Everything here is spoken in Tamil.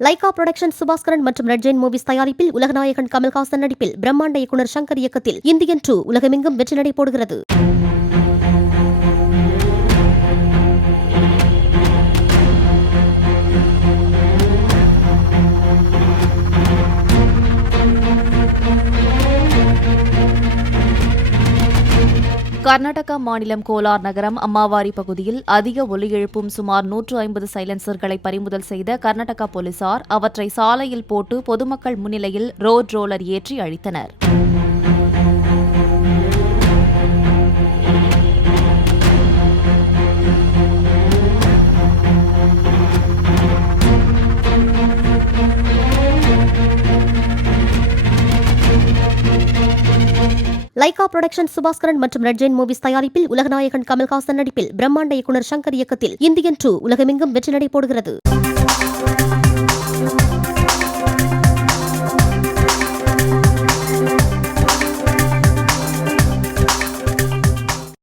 லைகா புரொடக்ஷன் சுபாஸ்கரன் மற்றும் ரெட் ஜெயின் மூவிஸ் தயாரிப்பில் உலகநாயகன் கமல்ஹாசன் நடிப்பில் பிரம்மாண்ட இயக்குனர் சங்கர் இயக்கத்தில் இந்தியன் 2 உலகமெங்கும் வெற்றி நடை போடுகிறது. கர்நாடகா மாநிலம் கோலார் நகரம் அம்மாவாரி பகுதியில் அதிக ஒலி எழுப்பும் சுமார் 150 சைலன்சர்களை பறிமுதல் செய்த கர்நாடகா போலீசார் அவற்றை சாலையில் போட்டு பொதுமக்கள் முன்னிலையில் ரோட் ரோலர் ஏற்றி அழித்தனர். லைகா புரொடக்ஷன் சுபாஸ்கரன் மற்றும் ரெட் ஜெயின் மூவிஸ் தயாரிப்பில் உலகநாயகன் கமல்ஹாசன் நடிப்பில் பிரம்மாண்ட இயக்குனர் சங்கர் இயக்கத்தில் இந்தியன் 2 உலகமெங்கும் வெற்றி நடை போடுகிறது.